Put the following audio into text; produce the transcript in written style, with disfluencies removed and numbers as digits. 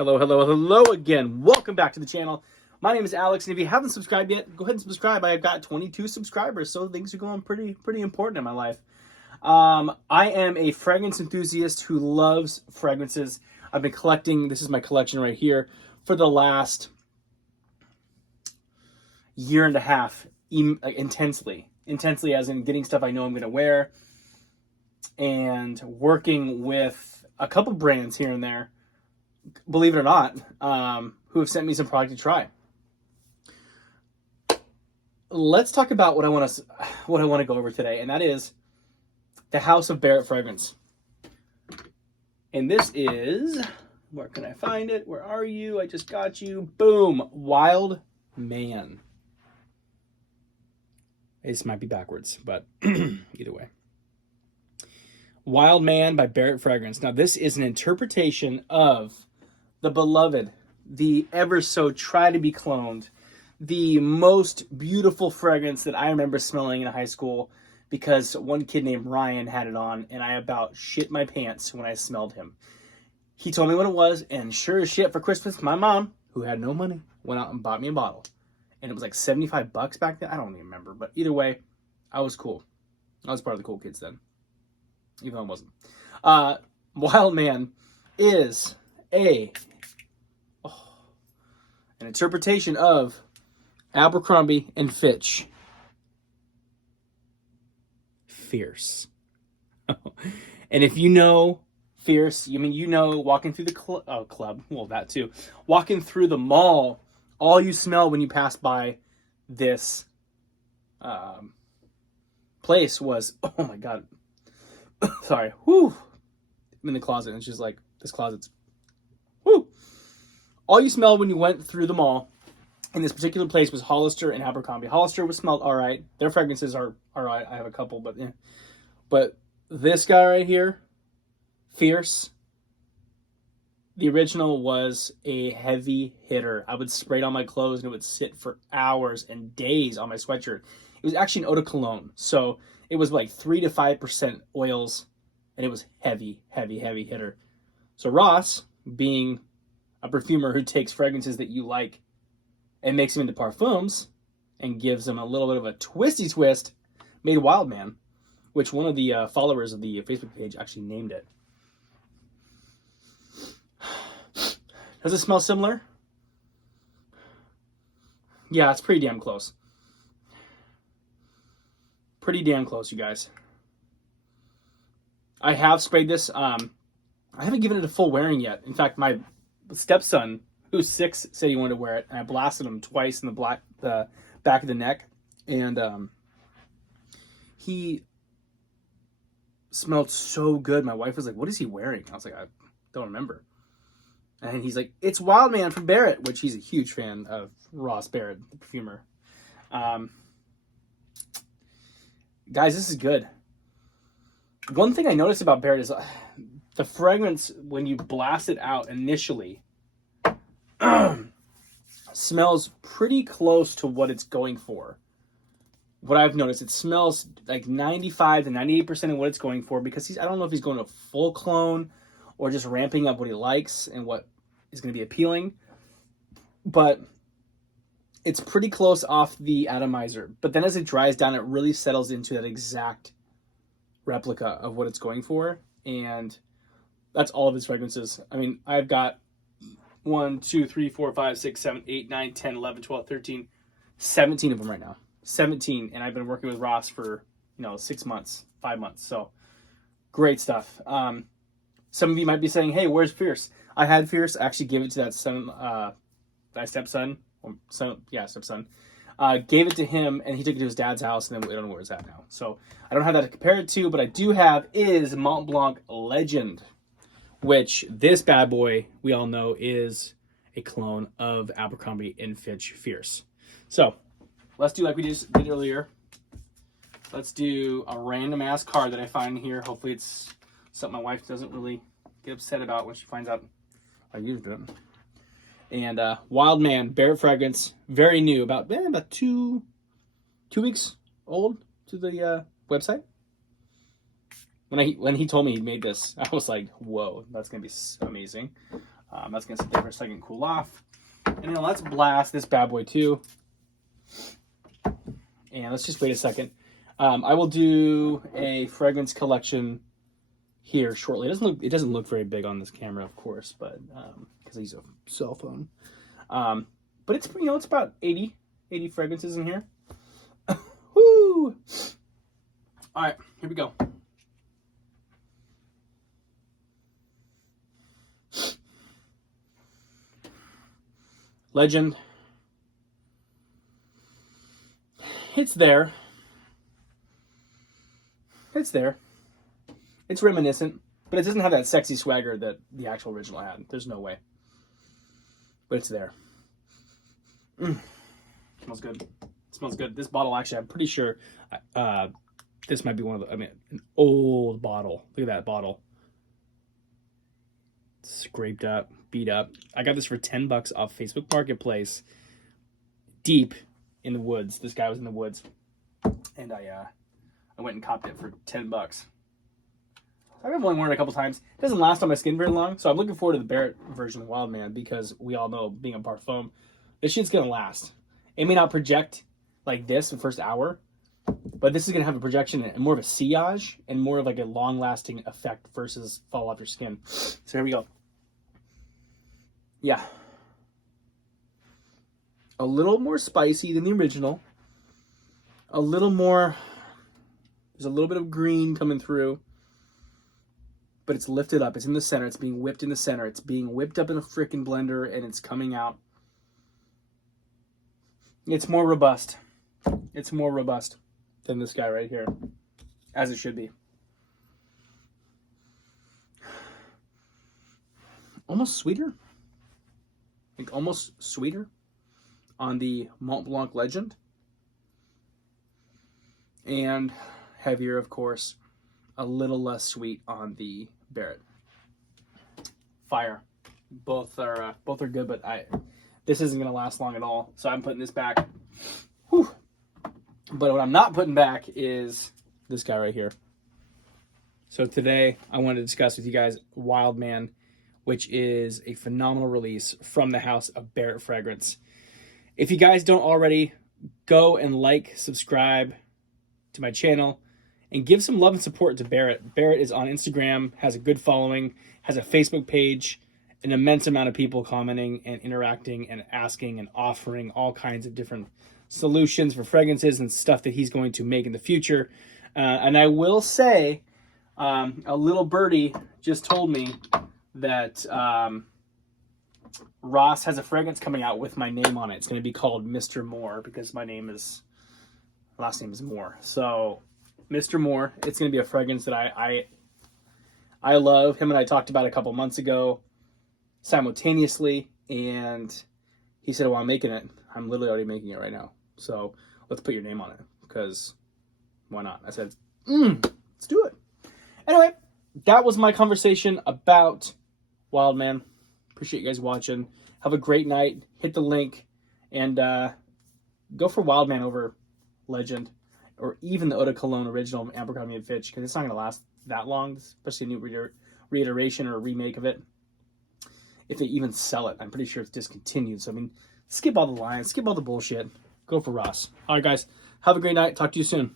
Hello, hello, hello again. Welcome back to the channel. My name is Alex, and if you haven't subscribed yet, go ahead and subscribe. I've got 22 subscribers, so things are going pretty important in my life. I am a fragrance enthusiast who loves fragrances. I've been collecting, this is my collection right here, for the last year and a half, intensely as in getting stuff I know I'm going to wear, and working with a couple brands here and there, believe it or not, who have sent me some product to try. Let's talk about what I want to go over today, and that is the House of Barrett fragrance. And this is, where can I find it? Where are you? I just got you. Boom. Wild Man. This might be backwards, but either way. Wild Man by Barrett Fragrance. Now, this is an interpretation of the beloved, the ever so try to be cloned, the most beautiful fragrance that I remember smelling in high school because one kid named Ryan had it on, and I about shit my pants when I smelled him. He told me what it was, and sure as shit for Christmas, my mom, who had no money, went out and bought me a bottle. And it was like $75 back then. I don't even remember, but either way, I was cool. I was part of the cool kids then, even though I wasn't. Wild Man is an interpretation of Abercrombie and Fitch. Fierce. And if you know Fierce, you know walking through the club, well, that too. Walking through the mall, all you smell when you pass by this place was, oh my God. Sorry. Whew. I'm in the closet, and it's just like, this closet's, whew. All you smelled when you went through the mall in this particular place was Hollister and Abercrombie. Hollister was smelled all right. Their fragrances are all right. I have a couple, but yeah. But this guy right here, Fierce, the original was a heavy hitter. I would spray it on my clothes, and it would sit for hours and days on my sweatshirt. It was actually an eau de cologne, so it was like 3 to 5% oils, and it was heavy hitter. So Ross, being a perfumer who takes fragrances that you like and makes them into parfums and gives them a little bit of a twisty twist, made Wild Man, which one of the followers of the Facebook page actually named it. Does it smell similar? Yeah, it's pretty damn close. Pretty damn close, you guys. I have sprayed this. I haven't given it a full wearing yet. In fact, my stepson, who's 6, said he wanted to wear it, and I blasted him twice in the back of the neck, and he smelled so good. My wife was like, "What is he wearing?" I was like, "I don't remember." And he's like, "It's Wild Man from Barrett," which he's a huge fan of Ross Barrett, the perfumer. Guys, this is good. One thing I noticed about Barrett is the fragrance, when you blast it out initially, smells pretty close to what it's going for. What I've noticed, it smells like 95 to 98% of what it's going for, because I don't know if he's going to full clone or just ramping up what he likes and what is going to be appealing, but it's pretty close off the atomizer. But then as it dries down, it really settles into that exact replica of what it's going for, and that's all of his fragrances. I mean, I've got 1, 2, 3, 4, 5, 6, 7, 8, 9, 10, 11, 12, 13, 17 of them right now. 17, and I've been working with Ross for 6 months, 5 months. So great stuff. Some of you might be saying, "Hey, where's Fierce?" I had Fierce. I actually gave it to that stepson. Stepson. Gave it to him, and he took it to his dad's house, and then I don't know where it's at now. So I don't have that to compare it to, but I do have is Mont Blanc Legend, which this bad boy, we all know, is a clone of Abercrombie & Fitch Fierce. So let's do like we just did earlier. Let's do a random ass card that I find here. Hopefully it's something my wife doesn't really get upset about when she finds out I used it. And Wild Man, Barrett Fragrance, very new, about 2 weeks old to the website. When he told me he made this, I was like, whoa, that's going to be amazing. That's going to sit there for a second, cool off. And then let's blast this bad boy too. And let's just wait a second. I will do a fragrance collection here shortly. It doesn't look very big on this camera, of course, but because I use a cell phone. But it's, you know, it's about 80 fragrances in here. Woo! All right, here we go. Legend. It's there. It's there. It's reminiscent, but it doesn't have that sexy swagger that the actual original had. There's no way. But it's there. Smells good. It smells good. This bottle, actually, I'm pretty sure this might be one of the, an old bottle. Look at that bottle. Scraped up, beat up. I got this for $10 off Facebook Marketplace. Deep in the woods. This guy was in the woods. And I went and copped it for $10. I've only worn it a couple times. It doesn't last on my skin very long, so I'm looking forward to the Barrett version of Wild Man because we all know, being a parfum, this shit's gonna last. It may not project like this in the first hour, but this is gonna have a projection and more of a sillage and more of like a long-lasting effect versus fall off your skin. So here we go. Yeah. A little more spicy than the original. A little more, there's a little bit of green coming through. But it's lifted up. It's in the center. It's being whipped in the center. It's being whipped up in a freaking blender, and it's coming out. It's more robust. It's more robust than this guy right here, as it should be. Almost sweeter. Like almost sweeter on the Mont Blanc Legend. And heavier, of course. A little less sweet on the Barrett. Fire. Both are good, but this isn't gonna last long at all. So I'm putting this back. Whew. But what I'm not putting back is this guy right here. So today I want to discuss with you guys Wild Man, which is a phenomenal release from the house of Barrett Fragrance. If you guys don't already, go and like, subscribe to my channel. And give some love and support to Barrett. Barrett is on Instagram, has a good following, has a Facebook page, an immense amount of people commenting and interacting and asking and offering all kinds of different solutions for fragrances and stuff that he's going to make in the future. And I will say, a little birdie just told me that Ross has a fragrance coming out with my name on it. It's going to be called Mr. Moore because my last name is Moore. So Mr. Moore, it's going to be a fragrance that I love. Him and I talked about a couple months ago simultaneously, and he said, well, I'm making it. I'm literally already making it right now. So let's put your name on it, because why not? I said, let's do it. Anyway, that was my conversation about Wild Man. Appreciate you guys watching. Have a great night. Hit the link, and go for Wild Man over Legend, or even the Eau de Cologne original Abercrombie & Fitch, because it's not going to last that long, especially a new reiteration or a remake of it. If they even sell it, I'm pretty sure it's discontinued. So, I mean, skip all the lines, skip all the bullshit. Go for Ross. All right, guys. Have a great night. Talk to you soon.